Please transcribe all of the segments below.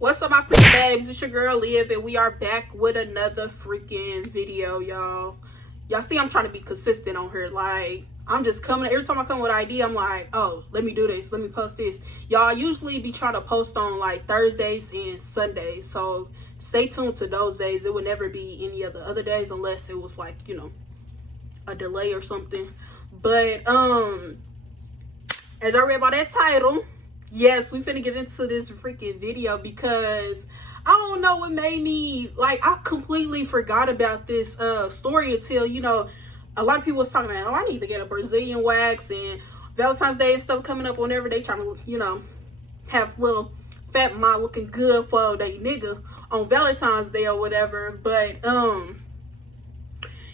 What's up, my pretty babes? It's your girl Liv, and we are back with another freaking video, y'all. Y'all see I'm trying to be consistent on here. Like, I'm just coming, every time I come with an idea, I'm like, oh, let me do this, let me post this. Y'all usually be trying to post on like Thursdays and Sundays, so stay tuned to those days. It would never be any of the other days unless it was like, you know, a delay or something. But as I read by that title, yes, we finna get into this freaking video because I don't know what made me, like, I completely forgot about this story until, you know, a lot of people was talking about, oh, I need to get a Brazilian wax, and Valentine's Day and stuff coming up whenever they trying to, you know, have little fat ma looking good for they nigga on Valentine's Day or whatever. But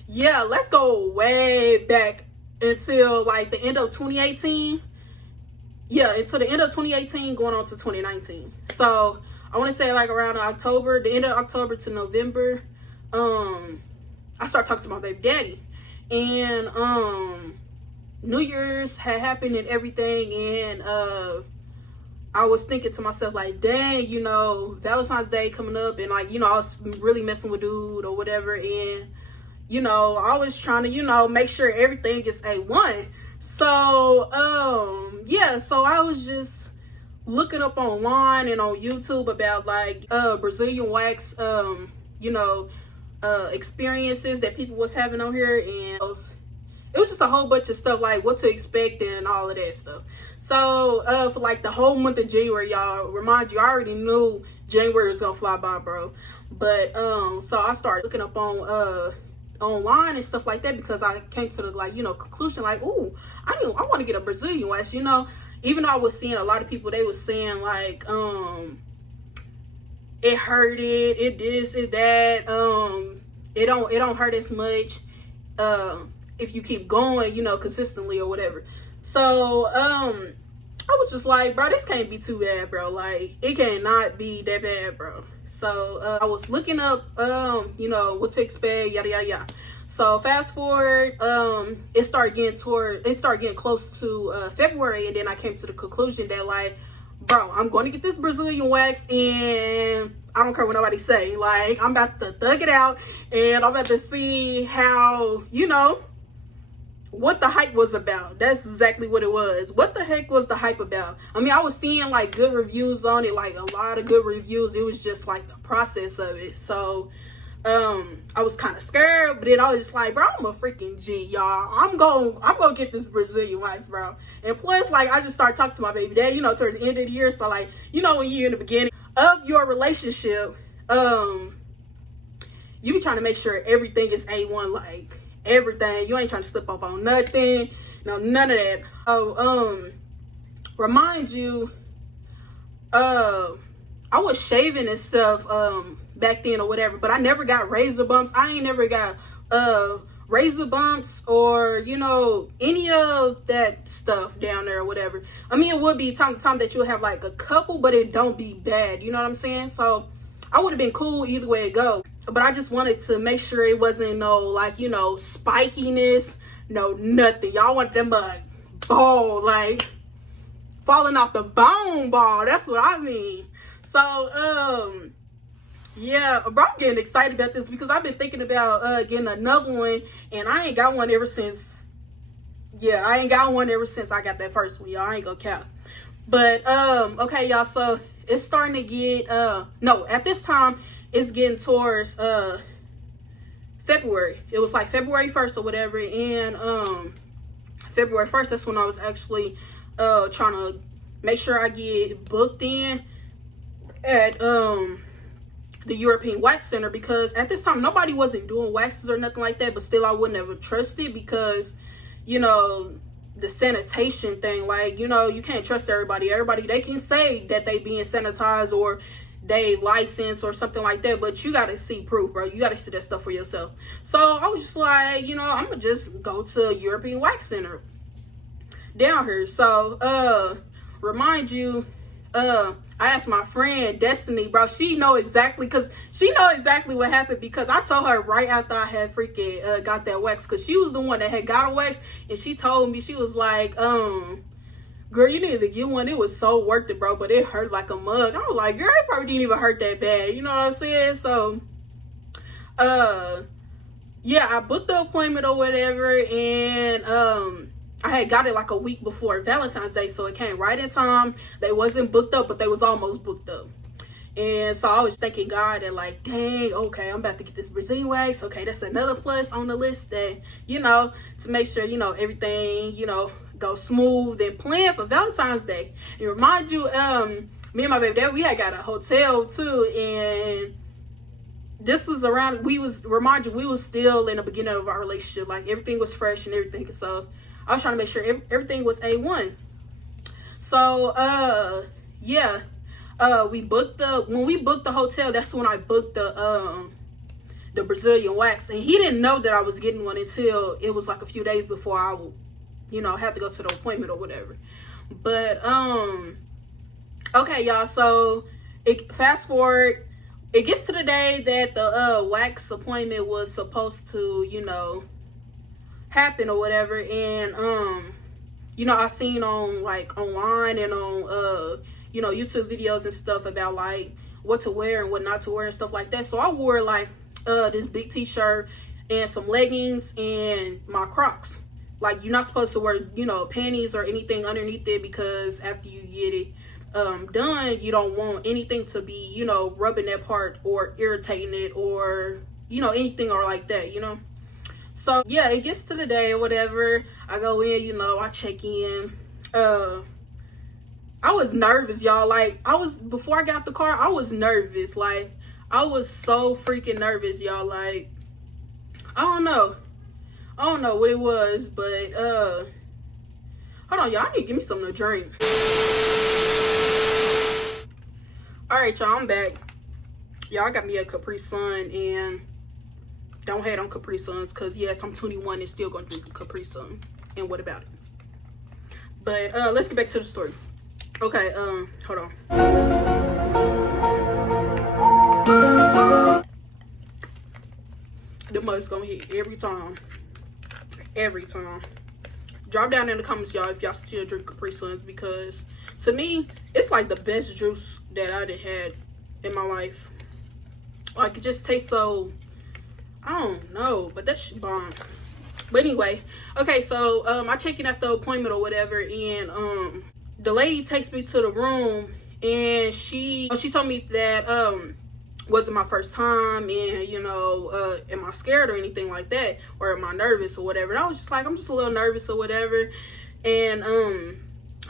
yeah, let's go way back until like the end of 2018. Yeah, until the end of 2018 going on to 2019. So I want to say like around October, the end of October to November, I started talking to my baby daddy, and New Year's had happened and everything, and I was thinking to myself like, dang, you know, Valentine's Day coming up, and like, you know, I was really messing with dude or whatever, and you know, I was trying to, you know, make sure everything is A1. So yeah, so I was just looking up online and on YouTube about like Brazilian wax you know, experiences that people was having on here, and it was just a whole bunch of stuff like what to expect and all of that stuff. So for like the whole month of January, y'all, remind you, I already knew January was gonna fly by, bro. But so I started looking up on online and stuff like that because I came to the, like, you know, conclusion like, ooh, I want to get a Brazilian wax, you know. Even though I was seeing a lot of people, they was saying like it hurted, it this, it that, it don't hurt as much if you keep going, you know, consistently or whatever. So I was just like, bro, this can't be too bad, bro. Like, it cannot be that bad, bro. So I was looking up you know, what to expect, yada yada yada. So fast forward, it started getting close to February, and then I came to the conclusion that like, bro, I'm going to get this Brazilian wax, and I don't care what nobody say. Like, I'm about to thug it out, and I'm about to see how, you know, what the hype was about. That's exactly what it was. What the heck was the hype about? I mean, I was seeing like good reviews on it, like a lot of good reviews. It was just like the process of it. So I was kind of scared, but then I was just like, bro, I'm a freaking G, y'all. I'm gonna get this Brazilian wax, bro. And plus, like, I just started talking to my baby daddy, you know, towards the end of the year. So like, you know, when you're in the beginning of your relationship, you be trying to make sure everything is A1, like everything. You ain't trying to slip up on nothing, no, none of that. Oh, remind you, I was shaving and stuff back then or whatever, but I never got razor bumps. I ain't never got razor bumps or, you know, any of that stuff down there or whatever. I mean, it would be time to time that you'll have like a couple, but it don't be bad, you know what I'm saying? So I would have been cool either way it go, but I just wanted to make sure it wasn't no, like, you know, spikiness, no nothing. Y'all want them ball, like falling off the bone ball. That's what I mean. So yeah, bro, I'm getting excited about this because I've been thinking about getting another one, and I ain't got one ever since. Yeah, I ain't got one ever since I got that first one, y'all. I ain't gonna count. But okay, y'all, so it's starting to get no, at this time it's getting towards February. It was like February 1st or whatever, and February 1st, that's when I was actually trying to make sure I get booked in at the European Wax Center, because at this time nobody wasn't doing waxes or nothing like that, but still I wouldn't have trusted because, you know, the sanitation thing, like, you know, you can't trust everybody. They can say that they being sanitized or they license or something like that, but you gotta see proof, bro. You gotta see that stuff for yourself. So I was just like, you know, I'm gonna just go to European Wax Center down here. So remind you, I asked my friend Destiny, bro. She know exactly, because she know exactly what happened, because I told her right after I had freaking got that wax, because she was the one that had got a wax, and she told me, she was like, girl, you need to get one. It was so worth it, bro, but it hurt like a mug. I was like, girl, it probably didn't even hurt that bad. You know what I'm saying? So, yeah, I booked the appointment or whatever, and I had got it like a week before Valentine's Day, so it came right in time. They wasn't booked up, but they was almost booked up. And so I was thanking God that, like, dang, okay, I'm about to get this Brazilian wax. Okay, that's another plus on the list that, you know, to make sure, you know, everything, you know, goes smooth and planned for Valentine's Day. And remind you, me and my baby dad, we had got a hotel too, and this was around, we was still in the beginning of our relationship. Like, everything was fresh and everything. So I was trying to make sure everything was A1. So, yeah. When we booked the hotel, that's when I booked the Brazilian wax, and he didn't know that I was getting one until it was like a few days before I would, you know, have to go to the appointment or whatever. But okay, y'all, so fast forward, it gets to the day that the wax appointment was supposed to, you know, happen or whatever. And you know, I seen on like online and on you know, YouTube videos and stuff about like what to wear and what not to wear and stuff like that. So I wore like this big t-shirt and some leggings and my Crocs. Like, you're not supposed to wear, you know, panties or anything underneath it, because after you get it done, you don't want anything to be, you know, rubbing that part or irritating it or, you know, anything or like that, you know. So yeah, it gets to the day or whatever. I go in, you know, I check in. I was nervous, y'all. Like, before I got the car, I was nervous. Like, I was so freaking nervous, y'all. Like, I don't know what it was, but hold on, y'all. I need to give me something to drink. All right, y'all, I'm back. Y'all, I got me a Capri Sun, and don't hate on Capri Suns, because yes, I'm 21 and still gonna drink a Capri Sun. And what about it? But let's get back to the story. Okay, hold on. The mug's gonna hit every time. Every time. Drop down in the comments, y'all, if y'all still drink Capri Suns, because to me, it's like the best juice that I done had in my life. Like, it just tastes so, I don't know, but that shit bomb. But anyway, okay, so I check in at the appointment or whatever, and the lady takes me to the room, and she told me that wasn't my first time, and, you know, am I scared or anything like that, or am I nervous or whatever. And I was just like, I'm just a little nervous or whatever. And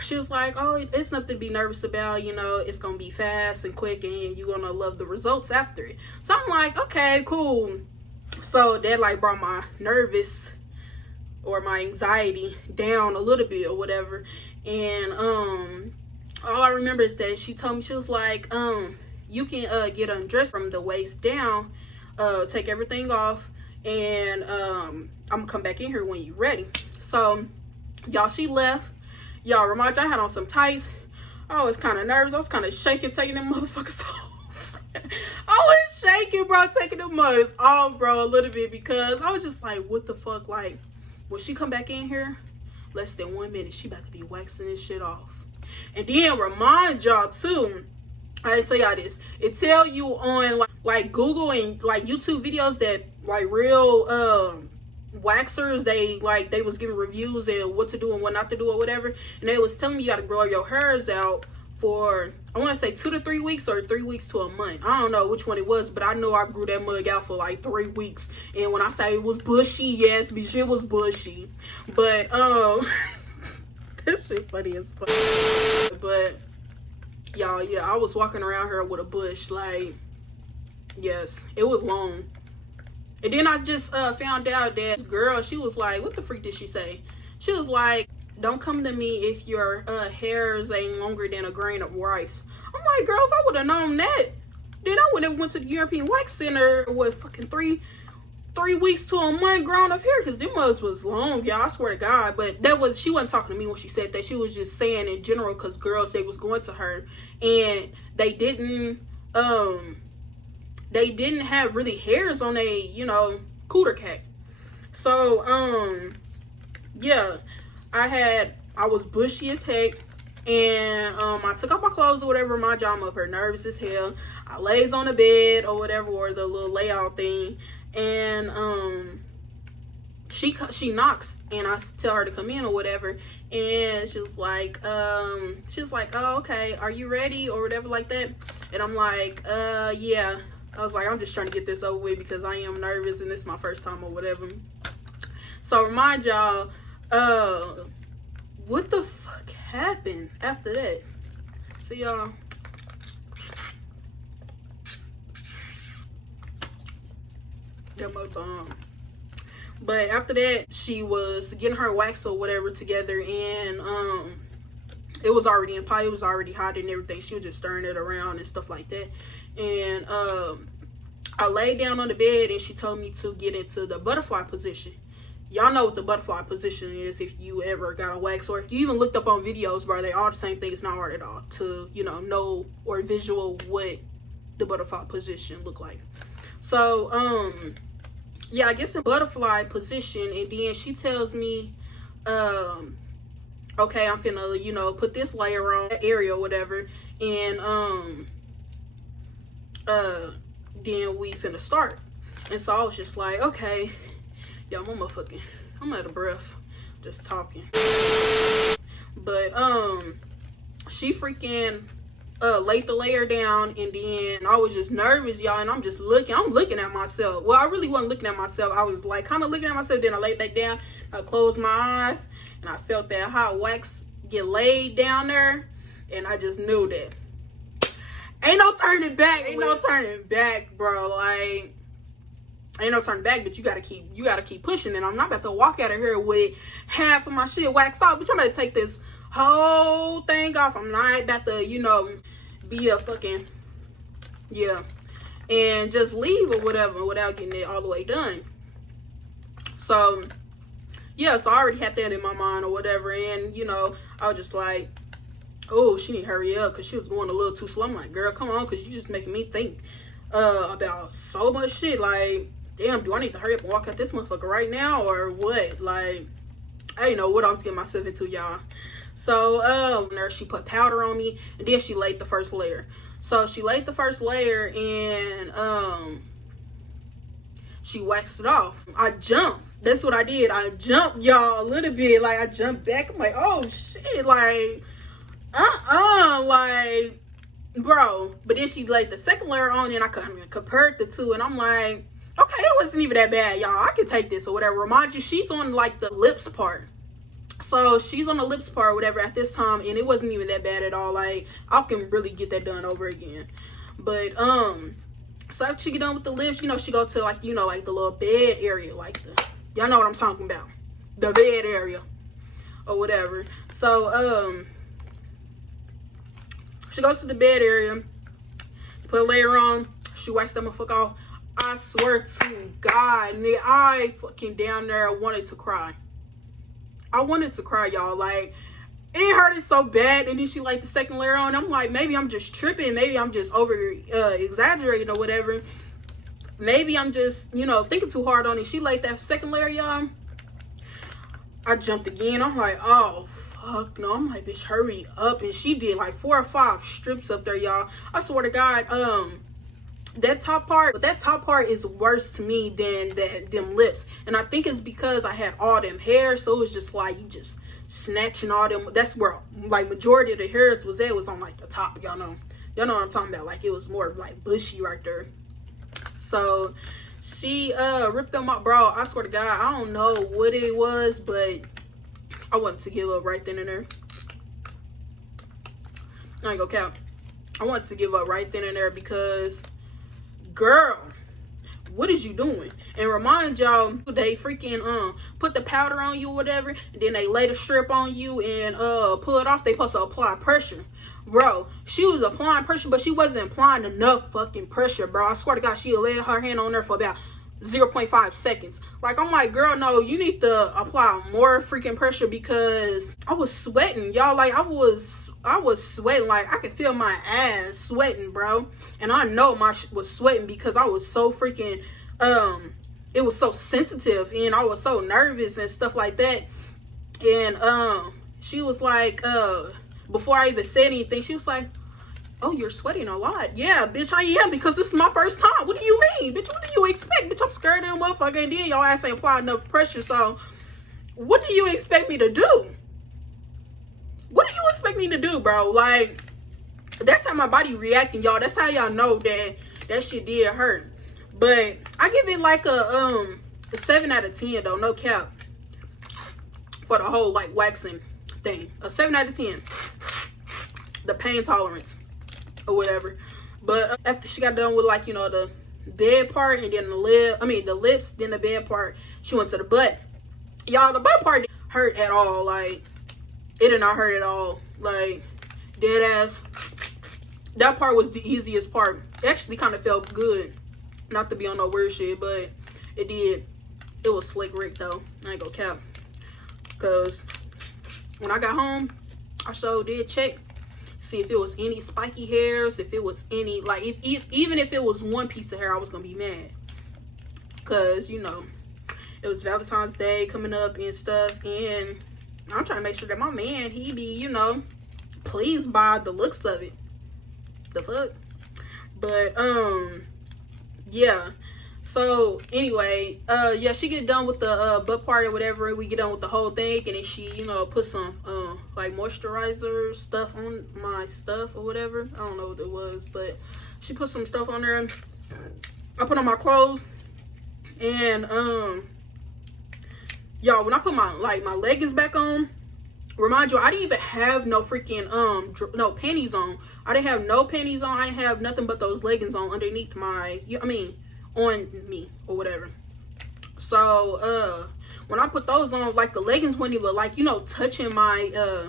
she was like, oh, it's nothing to be nervous about, you know, it's gonna be fast and quick, and you're gonna love the results after it. So I'm like, okay, cool. So that like brought my nervous or my anxiety down a little bit or whatever. And all I remember is that she told me, she was like, you can get undressed from the waist down, take everything off, and I'm gonna come back in here when you're ready. So y'all, she left. Y'all, remind you, I had on some tights. I was kind of nervous. I was kind of shaking, taking them motherfuckers off. I was shaking, bro, taking the mugs off, bro, a little bit, because I was just like, what the fuck? Like, when she come back in here, less than 1 minute, she about to be waxing this shit off. And then remind y'all too, I didn't tell y'all this, it tell you on like Google and like YouTube videos that like real waxers, they was giving reviews and what to do and what not to do or whatever, and they was telling me you got to grow your hairs out for, I want to say 2 to 3 weeks or 3 weeks to a month. I don't know which one it was, but I know I grew that mug out for like 3 weeks. And when I say it was bushy, yes, bitch, it was bushy. But this shit funny as fuck. But y'all, yeah, I was walking around here with a bush, like, yes, it was long. And then I just found out that this girl, she was like, what the freak did she say? She was like, don't come to me if your hairs ain't longer than a grain of rice. I'm like, girl, if I would have known that, then I would have went to the European Wax Center with fucking three weeks to a month growing up hair, because them mugs was long, y'all, I swear to God. But that was, she wasn't talking to me when she said that. She was just saying in general, because girls, they was going to her and they didn't have really hairs on a, you know, cooter cat. So yeah, I had I was bushy as heck. And I took off my clothes or whatever, my job up her, nervous as hell. I lays on the bed or whatever, or the little layout thing, and she knocks, and I tell her to come in or whatever, and she was like, oh, okay, are you ready or whatever like that? And I'm like, yeah. I was like, I'm just trying to get this over with because I am nervous and this is my first time or whatever. So remind y'all, what the fuck happened after that? See y'all. That my bomb. But after that, she was getting her wax or whatever together, and it was already in pot. It was already hot and everything. She was just stirring it around and stuff like that. And I laid down on the bed, and she told me to get into the butterfly position. Y'all know what the butterfly position is if you ever got a wax, or if you even looked up on videos, bro. They all the same thing. It's not hard at all to, you know or visual what the butterfly position look like. So yeah, I guess in butterfly position, and then she tells me, okay, I'm finna, put this layer on that area or whatever, and then we finna start. And so I was just like, okay. Yo, I'm out of breath just talking. But she freaking laid the layer down, and then I was just nervous, y'all, and I'm looking at myself. Well, I really wasn't looking at myself. I was like kind of looking at myself. Then I laid back down, I closed my eyes, and I felt that hot wax get laid down there, and I just knew that ain't no turning back. Ain't no turning back, bro. Like, ain't no turning back, but you gotta keep pushing. And I'm not about to walk out of here with half of my shit waxed off, but I'm about to take this whole thing off. I'm not about to, be a fucking, yeah, and just leave or whatever without getting it all the way done. So, yeah, so I already had that in my mind or whatever, and, I was just like, oh, she need to hurry up, because she was going a little too slow. I'm like, girl, come on, because you just making me think about so much shit. Like, damn, do I need to hurry up and walk out this motherfucker right now or what? Like, I didn't know what I was getting myself into, y'all. So she put powder on me, and then she laid the first layer. So she laid the first layer, and she waxed it off. I jumped. That's what I did. I jumped, y'all, a little bit. Like, I jumped back. I'm like, oh shit, like, like, bro. But then she laid the second layer on, and I compared the two, and I'm like, okay, it wasn't even that bad, y'all. I can take this or whatever. Remind you, she's on like the lips part. So she's on the lips part or whatever at this time, and it wasn't even that bad at all. Like, I can really get that done over again. But so after she get done with the lips, she go to like, like the little bed area, like y'all know what I'm talking about. The bed area or whatever. So she goes to the bed area, put a layer on, she waxed that motherfucker off. I swear to God, nigga, I fucking down there wanted to cry. I wanted to cry, y'all. Like, it hurted so bad. And then she laid the second layer on. I'm like, maybe I'm just tripping. Maybe I'm just over exaggerating or whatever. Maybe I'm just, thinking too hard on it. She laid that second layer, y'all. I jumped again. I'm like, oh, fuck no. I'm like, bitch, hurry up. And she did like 4 or 5 strips up there, y'all. I swear to God, that top part is worse to me than them lips. And I think it's because I had all them hair, so it was just like you just snatching all them. That's where like majority of the hairs was on like the top. Y'all know what I'm talking about. Like, it was more like bushy right there. So she ripped them up, bro. I swear to God, I don't know what it was, but I wanted to give up right then and there. I ain't gonna count. I wanted to give up right then and there because, girl, what is you doing? And remind y'all, they freaking put the powder on you or whatever, and then they lay the strip on you and pull it off. They supposed to apply pressure. Bro, she was applying pressure, but she wasn't applying enough fucking pressure, bro. I swear to God, she laid her hand on there for about 0.5 seconds. Like, I'm like, girl, no, you need to apply more freaking pressure, because I was sweating, y'all. Like, I was sweating. Like, I could feel my ass sweating, bro. And I know my shit was sweating because I was so freaking, it was so sensitive, and I was so nervous and stuff like that. And she was like, before I even said anything, she was like, oh, you're sweating a lot. Yeah, bitch, I am, because this is my first time. What do you mean? Bitch, what do you expect? Bitch, I'm scared of that motherfucker, and then y'all ass ain't apply enough pressure, so what do you expect me to do? What do you expect me to do, bro? Like, that's how my body reacting, y'all. That's how y'all know that that shit did hurt. But I give it like a 7 out of 10, though, no cap, for the whole, like, waxing thing. A 7 out of 10. The pain tolerance or whatever. But after she got done with, like, you know, the bed part and then the lips, then the bed part, she went to the butt. Y'all, the butt part didn't hurt at all. Like, it did not hurt at all. Like, dead ass. That part was the easiest part. It actually kind of felt good. Not to be on no weird shit, but it did. It was slick Rick, though. I ain't gonna cap. Because when I got home, I sure did check. See if it was any spiky hairs. If it was any, like, even if it was one piece of hair, I was gonna be mad. Because, you know, it was Valentine's Day coming up and stuff. And I'm trying to make sure that my man, he be, you know, pleased by the looks of it. The fuck? But, yeah. So, anyway, yeah, she get done with the butt part or whatever. We get done with the whole thing. And then she, you know, put some, like, moisturizer stuff on my stuff or whatever. I don't know what it was. But she put some stuff on there. I put on my clothes. And, y'all, when I put my leggings back on, remind you, I didn't even have no freaking, no panties on. I didn't have no panties on. I didn't have nothing but those leggings on underneath my, on me or whatever. So, when I put those on, like, the leggings wouldn't even, like, you know, touching my,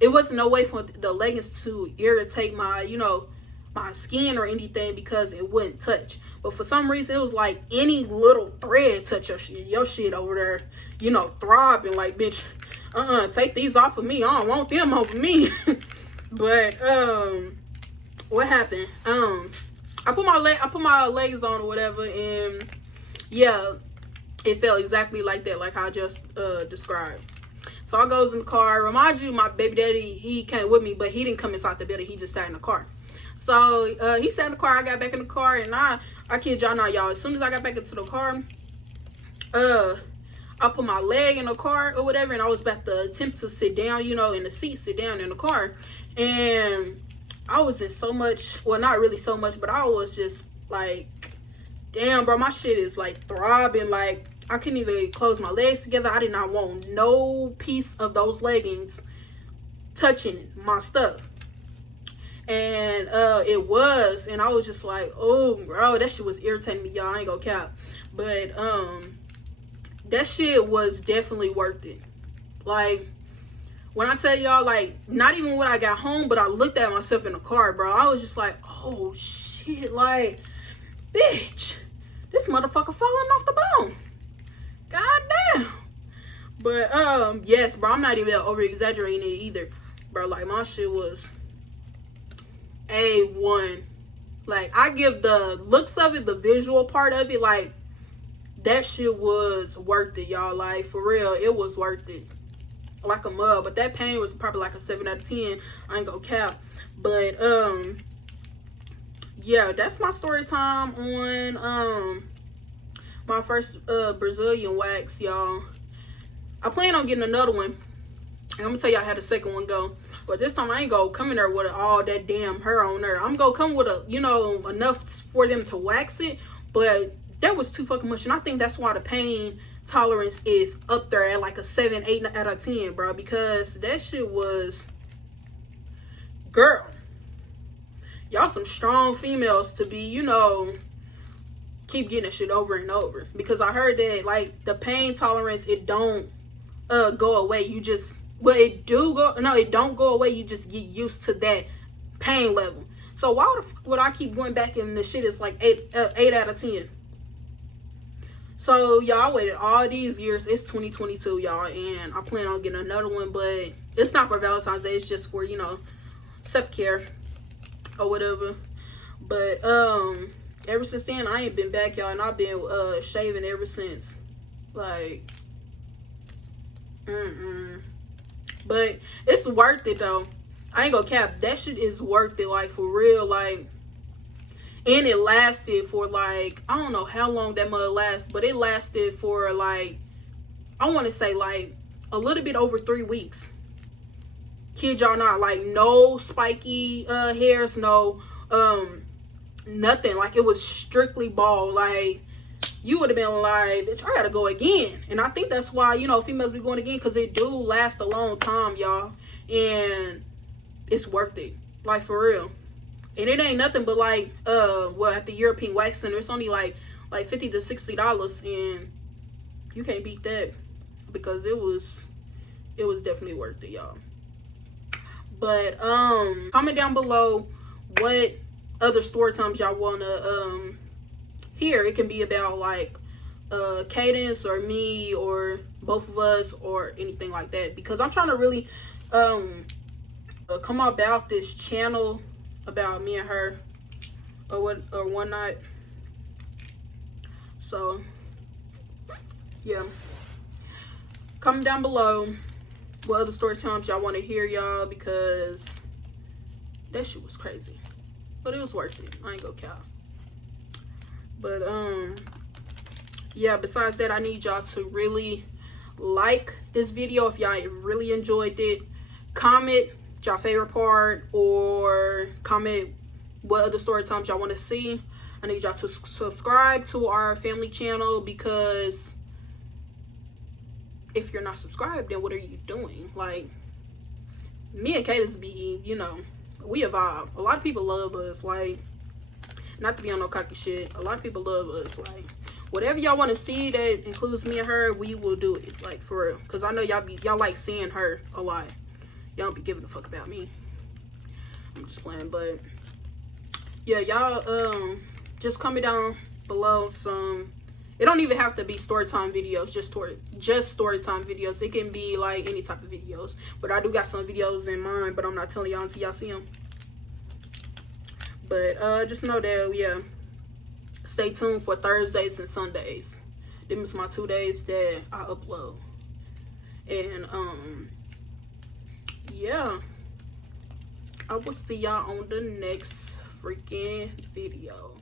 it wasn't no way for the leggings to irritate my, you know, my skin or anything because it wouldn't touch. But for some reason, it was like any little thread touch your shit over there, you know, throbbing like, bitch, take these off of me. I don't want them off of me. But, what happened? I put my legs on or whatever, and yeah, it felt exactly like that, like I just described. So I goes in the car. Remind you, my baby daddy, he came with me, but he didn't come inside the building. He just sat in the car. So he sat in the car. I got back in the car, and I kid y'all not, y'all. As soon as I got back into the car, I put my leg in the car or whatever, and I was about to attempt to sit down, you know, in the seat, sit down in the car, and I was in so much, well, not really so much, but I was just like, damn, bro, my shit is like throbbing. Like, I couldn't even close my legs together. I did not want no piece of those leggings touching my stuff. And it was, and I was just like, oh, bro, that shit was irritating me, y'all. I ain't gonna cap. But that shit was definitely worth it. Like, when I tell y'all, like, not even when I got home, but I looked at myself in the car, bro, I was just like, oh shit, like, bitch, this motherfucker falling off the bone. God damn. But yes, bro, I'm not even over exaggerating it either, bro. Like, my shit was A1. Like, I give the looks of it, the visual part of it, like, that shit was worth it, y'all. Like, for real, it was worth it. Like a mug. But that pain was probably like a 7 out of 10. I ain't gonna cap. But yeah, that's my story time on my first Brazilian wax, y'all. I plan on getting another one. And I'm gonna tell y'all how the second one go. But this time I ain't gonna come in there with all that damn hair on there. I'm gonna come with a, you know, enough for them to wax it. But that was too fucking much. And I think that's why the pain tolerance is up there at like a 7, 8 out of 10, bro. Because that shit was, girl, y'all some strong females to be, you know, keep getting shit over and over. Because I heard that, like, the pain tolerance, it don't go away. You just, well, it do go, no, it don't go away. You just get used to that pain level. So why the fuck would I keep going back and the shit is like 8 out of 10? So y'all, waited all these years. It's 2022, y'all, and I plan on getting another one, but it's not for Valentine's Day. It's just for, you know, self-care or whatever. But ever since then, I ain't been back, y'all, and I've been shaving ever since. Like, But it's worth it though. I ain't gonna cap. That shit is worth it, like for real. Like, and it lasted for like, I don't know how long that mug lasts, but it lasted for like, I want to say like a little bit over 3 weeks. Kid y'all not, like no spiky hairs, no nothing. Like it was strictly bald. Like you would have been like, bitch, I gotta go again. And I think that's why, you know, females be going again, because it do last a long time, y'all. And it's worth it, like for real. And it ain't nothing but like well, at the European Wax Center it's only like $50 to $60, and you can't beat that, because it was definitely worth it, y'all. But comment down below what other story times y'all wanna hear. It can be about like Cadence or me or both of us or anything like that, because I'm trying to really come about this channel about me and her or one night. So yeah, comment down below what other story times y'all want to hear, y'all, because that shit was crazy, but it was worth it. I ain't gonna count. But yeah, besides that, I need y'all to really like this video if y'all really enjoyed it. Comment y'all favorite part, or comment what other story times y'all want to see. I need y'all to subscribe to our family channel, because if you're not subscribed, then what are you doing? Like, me and Cadence be, you know, we evolve. A lot of people love us. Like, not to be on no cocky shit, a lot of people love us. Like, whatever y'all want to see that includes me and her, we will do it, like for real. Because I know y'all like seeing her a lot. Y'all don't be giving a fuck about me. I'm just playing. But yeah, y'all just comment down below some. It don't even have to be story time videos, just story time videos. It can be like any type of videos. But I do got some videos in mind, but I'm not telling y'all until y'all see them. But just know that, yeah, stay tuned for Thursdays and Sundays. Them is my 2 days that I upload. And yeah, I will see y'all on the next freaking video.